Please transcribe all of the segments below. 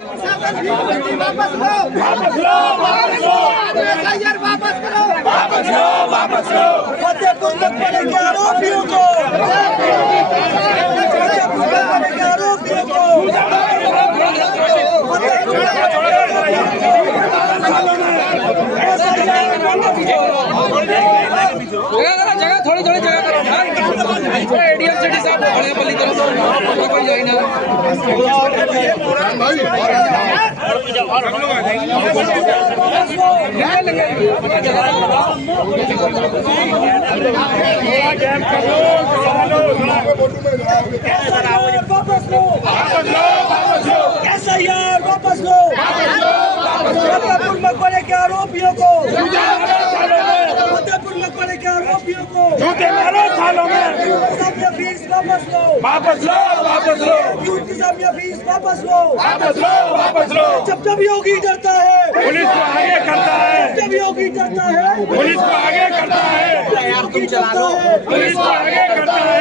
वापस लो, वापस लो, वापस लो, वापस करो, वापस लो, वापस लो। फतेहपुर मकबरे के आरोपियों को, फतेहपुर मकबरे के आरोपियों को, जगह थोड़ी थोड़ी जगह करो एडीएम सिटी साहब बड़े पल्ली तरफ कोई जाए ना वापस लो, SIR वापस लो, फतेहपुर मकबरे के आरोपियों को, फतेहपुर मकबरे के आरोपियों को झूठे मारो थानों में, इंतजामिया फीस वापस लो, वापस लो, वापस लो, इंतजामिया फीस वापस लो, वापस लो, वापस लो। जब योगी डरता है, पुलिस को आगे करता है, जब योगी डरता है, पुलिस को आगे करता है, योगी डरता है, पुलिस को आगे करता है।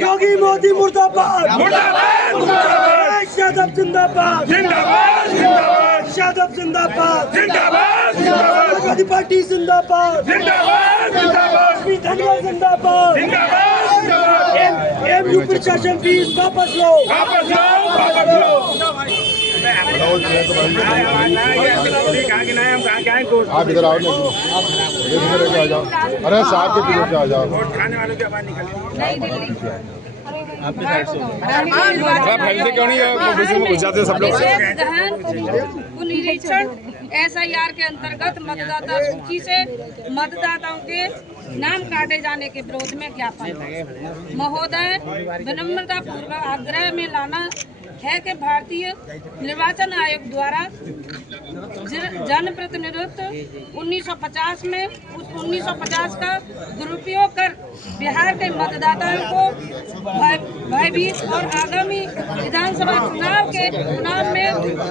योगी मोदी मुर्दाबाद, मुर्दाबाद, मुर्दाबाद, शादब जिंदाबाद, जिंदाबाद, जिंदाबाद, शादब जिंदाबाद, जिंदाबाद, जिंदाबाद, समाजवादी पार्टी जिंदाबाद, जिंदाबाद, जिंदाबाद, धन्यवाद जिंदाबाद, जिंदाबाद, जिंदाबाद। एमयू प्रशासन फीस वापस लो, वापस लो, वापस लो। आप इधर आओ ना, इधर आ जाओ। अरे साहब के पीछे आ जाओ। खाने वालों की आवाज निकल क्यों नहीं जाते सब लोग। निरीक्षण SIR के अंतर्गत मतदाता सूची से मतदाताओं के नाम काटे जाने के विरोध में ज्ञापन। महोदय, विनम्रता पूर्वक आग्रह में लाना है कि भारतीय निर्वाचन आयोग द्वारा जनप्रतिनिधित्व 1950 में उस 1950 का दुरुपयोग कर बिहार के मतदाताओं को भयभीत और आगामी विधानसभा चुनाव में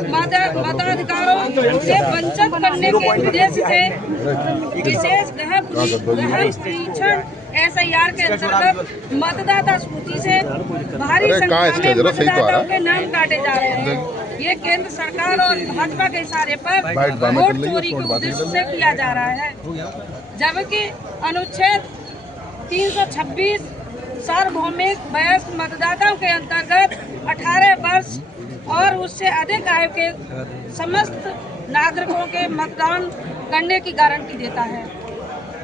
मताधिकारों से वंचित करने के उद्देश्य से विशेष गहन परीक्षण SIR के अंतर्गत मतदाता सूची से भारी संख्या में मतदाताओं के नाम काटे जा रहे हैं। ये केंद्र सरकार और भाजपा के इशारे पर वोट चोरी के उद्देश्य से किया जा रहा है, जबकि अनुच्छेद 326 सार्वभौमिक वयस्क मतदाताओं के अंतर्गत 18 वर्ष और उससे अधिक आयु के समस्त नागरिकों के मतदान करने की गारंटी देता है।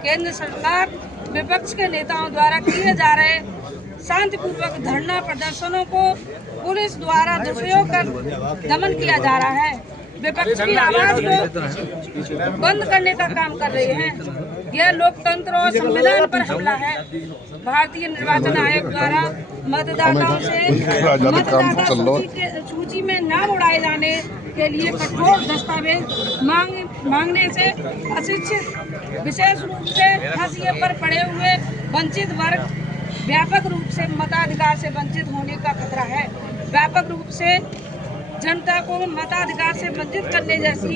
केंद्र सरकार विपक्ष के नेताओं द्वारा किए जा रहे शांतिपूर्वक धरना प्रदर्शनों को पुलिस द्वारा दुरुपयोग कर दमन किया जा रहा है। विपक्ष की आवाज को बंद करने का काम कर रहे हैं। यह लोकतंत्र और संविधान पर हमला है। भारतीय निर्वाचन आयोग द्वारा मतदाताओं से मतदाता सूची में नाम उड़ाए जाने के लिए कठोर दस्तावेज मांगने से अशिक्षित, विशेष रूप से हाशिए पर पड़े हुए वंचित वर्ग व्यापक रूप से मताधिकार से वंचित होने का खतरा है। व्यापक रूप से जनता को मताधिकार से वंचित करने जैसी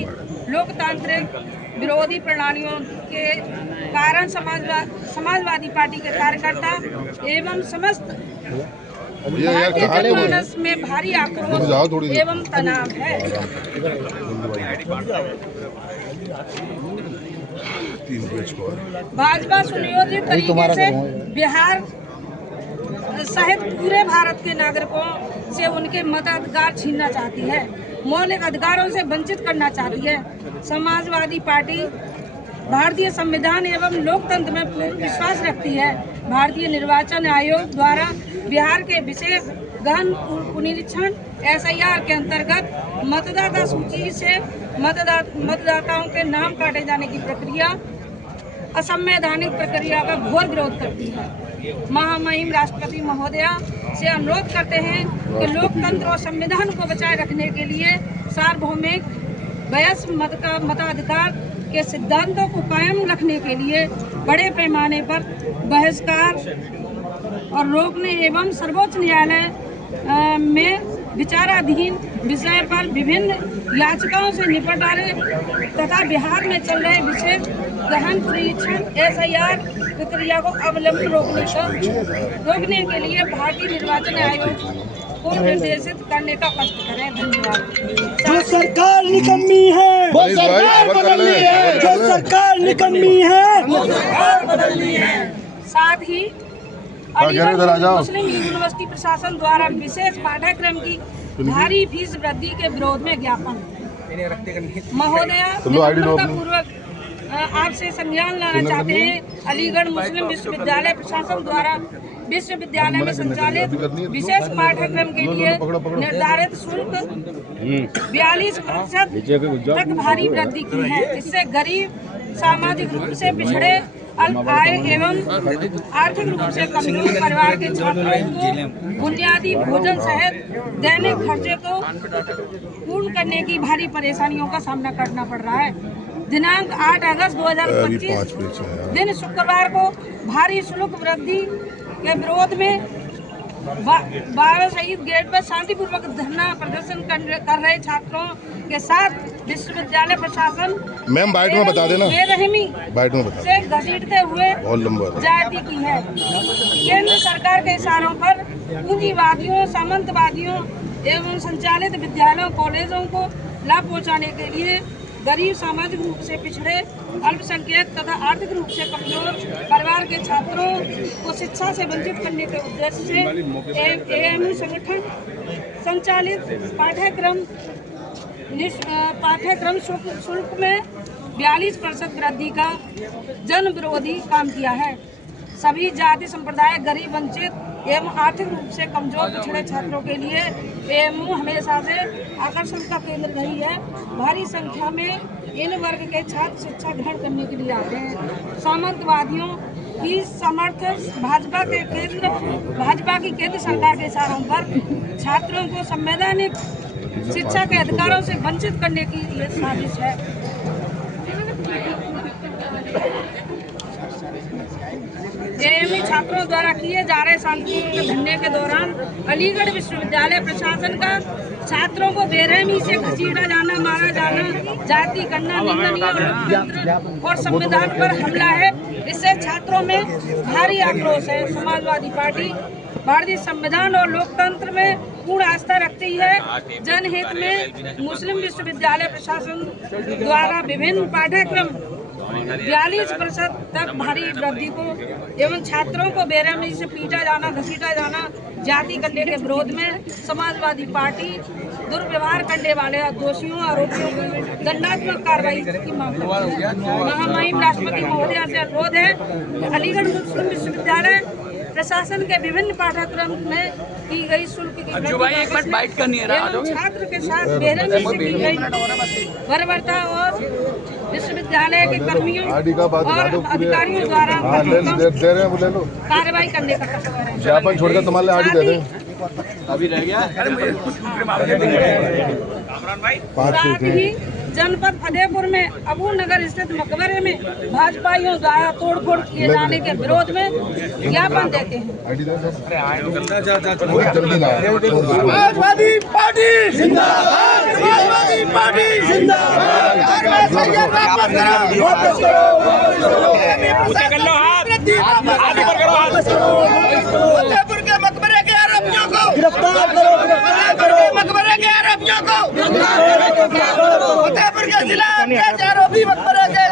लोकतांत्रिक विरोधी प्रणालियों के कारण समाजवादी पार्टी के कार्यकर्ता एवं समस्त जनमानस में भारी आक्रोश एवं तनाव है। भाजपा सुनियोजित तरीके से बिहार सहित पूरे भारत के नागरिकों से उनके मताधिकार छीनना चाहती है, मौलिक अधिकारों से वंचित करना चाहती है। समाजवादी पार्टी भारतीय संविधान एवं लोकतंत्र में पूर्ण विश्वास रखती है। भारतीय निर्वाचन आयोग द्वारा बिहार के विशेष गहन पुनरीक्षण SIR के अंतर्गत मतदाता सूची से मतदाताओं के नाम काटे जाने की प्रक्रिया असंवैधानिक प्रक्रिया का घोर विरोध करती है। महामहिम राष्ट्रपति महोदया से अनुरोध करते हैं कि लोकतंत्र और संविधान को बचाए रखने के लिए सार्वभौमिक वयस्क मताधिकार के सिद्धांतों को कायम रखने के लिए बड़े पैमाने पर बहिष्कार और रोकने एवं सर्वोच्च न्यायालय में विचाराधीन विषय पर विभिन्न याचिकाओं से निपटाने तथा बिहार में चल रहे विशेष गहन परीक्षण SIR प्रक्रिया को अवलंबन रोकने के लिए भारतीय निर्वाचन आयोग को निर्देशित करने का कष्ट करें। धन्यवाद। निकम्मी है, वो सरकार बदलनी है, जो सरकार निकम्मी है। साथ ही इधर आ जाओ। मुस्लिम यूनिवर्सिटी प्रशासन द्वारा विशेष पाठ्यक्रम की भारी फीस वृद्धि के विरोध में ज्ञापन। महोदया, पूर्वक आपसे संज्ञान लाना चाहते हैं, अलीगढ़ मुस्लिम विश्वविद्यालय प्रशासन द्वारा विश्वविद्यालय में संचालित विशेष पाठ्यक्रम के लिए निर्धारित शुल्क 42% तक भारी वृद्धि की है। इससे गरीब, सामाजिक रूप से पिछड़े, अल्प आय एवं आर्थिक रूप से कमजोर परिवार के छात्रों को बुनियादी भोजन सहित दैनिक खर्चे को पूर्ण करने की भारी परेशानियों का सामना करना पड़ रहा है। दिनांक 8 अगस्त 2025 दिन शुक्रवार को भारी शुल्क वृद्धि के विरोध में बाबा शहीद गेट पर शांतिपूर्वक धरना प्रदर्शन कर रहे छात्रों के साथ विश्वविद्यालय प्रशासन मैम बाइट में बता देना, बेरहमी बाइट में बता से घसीटते हुए जाति की है। केंद्र सरकार के इशारों पर पूंजीवादियों, सामंतवादियों एवं संचालित विद्यालयों, कॉलेजों को लाभ पहुंचाने के लिए गरीब, सामाजिक रूप से पिछड़े, अल्पसंख्यक तथा आर्थिक रूप से कमजोर परिवार के छात्रों को शिक्षा से वंचित करने के उद्देश्य से एएमयू संगठन संचालित पाठ्यक्रम शुल्क में 42% वृद्धि का जन विरोधी काम किया है। सभी जाति, संप्रदाय, गरीब, वंचित एवं आर्थिक रूप से कमजोर पिछड़े छात्रों के लिए एएमयू हमेशा से आकर्षण का केंद्र रही है। भारी संख्या में इन वर्ग के छात्र शिक्षा ग्रहण करने के लिए आते हैं। सामंतवादियों की समर्थ भाजपा की केंद्र सरकार के इशारों पर छात्रों को संवैधानिक शिक्षा के अधिकारों से वंचित करने की ये साजिश है। एएमयू छात्रों द्वारा किए जा रहे शांतिपूर्ण धरने के दौरान अलीगढ़ विश्वविद्यालय प्रशासन का छात्रों को बेरहमी से घसीटा जाना, मारा जाना, जाति करना निंदनीय और संविधान पर हमला है। इससे छात्रों में भारी आक्रोश है। समाजवादी पार्टी भारतीय संविधान और लोकतंत्र में पूर्ण आस्था रखती है। जनहित में मुस्लिम विश्वविद्यालय प्रशासन द्वारा विभिन्न पाठ्यक्रम 42% तक भारी वृद्धि को एवं छात्रों को बेरहमी से पीटा जाना, घसीटा जाना, जाति करने के विरोध में समाजवादी पार्टी दुर्व्यवहार करने वाले दोषियों, आरोपियों को दंडात्मक कार्रवाई की मांग करती है। महामहिम राष्ट्रपति महोदया से अनुरोध है, अलीगढ़ मुस्लिम विश्वविद्यालय प्रशासन के विभिन्न पाठ्यक्रम में की गई शुल्क की छात्र के साथ बेरहमी से की गई बर्बरता और विश्वविद्यालय के कर्मियों और अधिकारियों द्वारा कार्रवाई करने का ज्ञापन छोड़कर तुम्हारे आड़ी दे दें। अभी रह गया साथ ही जनपद फतेहपुर में अबू नगर स्थित मकबरे में भाजपाइयों द्वारा तोड़फोड़ किए जाने के विरोध में ज्ञापन देते हैं। समाजवादी पार्टी जिंदाबाद, समाजवादी पार्टी जिंदाबाद। वापस करो, ऊंचा कर लो हाथ, आगे ऊपर करो हाथ। फतेहपुर के मकबरे के आरोपियों को गिरफ्तार करो, मकबरे के आरोपियों को फतेहपुर के जिला आरोपी मकबरे के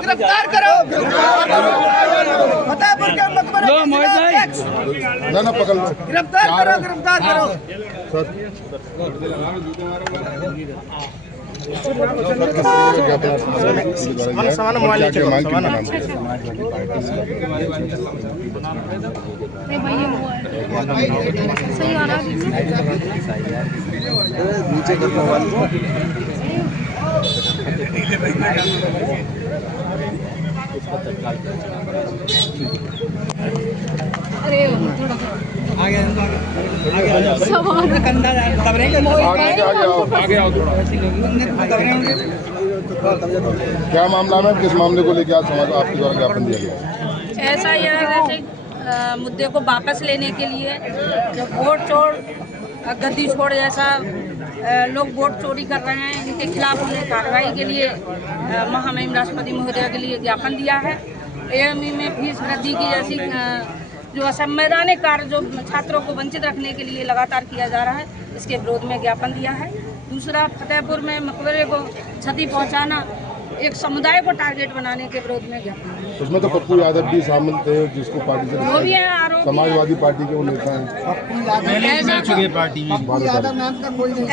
गिरफ्तार करो। फतेहपुर के मकबरे ना पकड़ लो, गिरफ्तार करो, गिरफ्तार करो। आगे आओ थोड़ा। क्या मामला है, किस मामले को लेकर आज समाज आपके द्वारा ज्ञापन दिया गया? ऐसा यह जैसे मुद्दे को वापस लेने के लिए जो वोट चोर, गद्दी छोड़ जैसा लोग वोट चोरी कर रहे हैं, इनके खिलाफ हमने कार्रवाई के लिए महामहिम राष्ट्रपति महोदया के लिए ज्ञापन दिया है। एएमयू में फीस वृद्धि की जैसी जो असंवैधानिक कार्य जो छात्रों को वंचित रखने के लिए लगातार किया जा रहा है, इसके विरोध में ज्ञापन दिया है। दूसरा फतेहपुर में मकबरे को क्षति पहुंचाना, एक समुदाय को टारगेट बनाने के विरोध में ज्ञापन। उसमें तो पप्पू यादव भी शामिल थे, जिसको पार्टी से जो भी है आरोप, समाजवादी पार्टी के वो नेता हैं।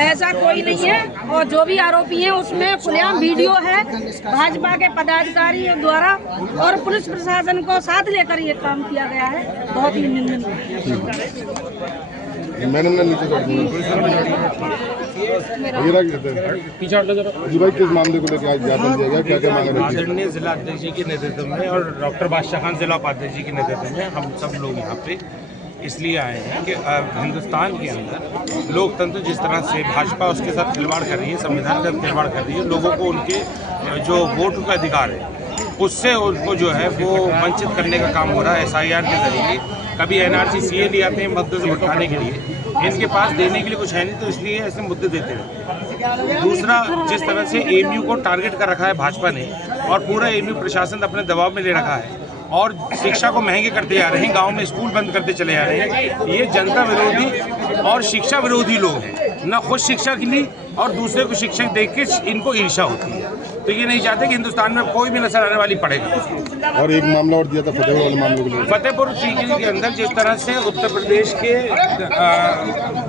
ऐसा कोई नहीं है। और जो भी आरोपी हैं उसमें खुलेआम वीडियो है भाजपा के पदाधिकारियों द्वारा और पुलिस प्रशासन को साथ लेकर ये काम किया गया है। बहुत ही निंदनीय। मैंने ना नीचे कर दिया। जी भाई, किस मामले को लेकर आज ज्ञापन दिया गया, क्या क्या मांग रहे हैं? आदरणीय जिला अध्यक्ष जी के नेतृत्व में और डॉक्टर बादशाह खान जिला उपाध्यक्ष जी के नेतृत्व में हम सब लोग यहाँ पे इसलिए आए हैं कि हिंदुस्तान के अंदर लोकतंत्र जिस तरह से भाजपा उसके साथ खिलवाड़ कर रही है, संविधान का खिलवाड़ कर रही है, लोगों को उनके जो वोट का अधिकार है उससे उनको जो है वो वंचित करने का काम हो रहा है SIR के जरिए। कभी NRC CA ले आते हैं मुद्दे से भटकाने के लिए, इनके पास देने के लिए कुछ है नहीं, तो इसलिए ऐसे मुद्दे देते हैं। दूसरा, जिस तरह से AMU को टारगेट कर रखा है भाजपा ने और पूरा AMU प्रशासन अपने दबाव में ले रखा है और शिक्षा को महंगे करते जा रहे हैं, गांव में स्कूल बंद करते चले जा रहे हैं, ये जनता विरोधी और शिक्षा विरोधी लोग हैं। न खुद शिक्षा के लिए और दूसरे को शिक्षक देख के इनको ईर्ष्या होती है, तो ये नहीं चाहते कि हिंदुस्तान में कोई भी नस्ल आने वाली पड़ेगा। और एक मामला और दिया था फतेहपुर वाले मामले को लेकर। फतेहपुर सीरीज के अंदर जिस तरह से उत्तर प्रदेश के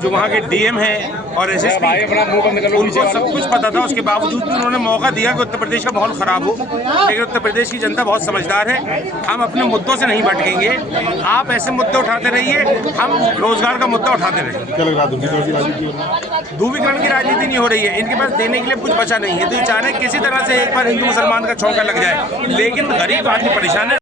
जो वहाँ के DM हैं और SSP, उनको सब कुछ पता था, उसके बावजूद भी उन्होंने मौका दिया कि उत्तर प्रदेश का माहौल खराब हो। लेकिन उत्तर प्रदेश की जनता बहुत समझदार है, हम अपने मुद्दों से नहीं भटकेंगे। आप ऐसे मुद्दे उठाते रहिए, हम रोजगार का मुद्दा उठाते रहेंगे। क्या लग रहा है, ध्रुवीकरण की राजनीति नहीं हो रही है, इनके पास देने के लिए कुछ बचा नहीं है, तो ये चाह रहे हैं किसी तरह से एक बार हिंदू मुसलमान का चौका लग जाए, लेकिन गरीब आदमी परेशान है।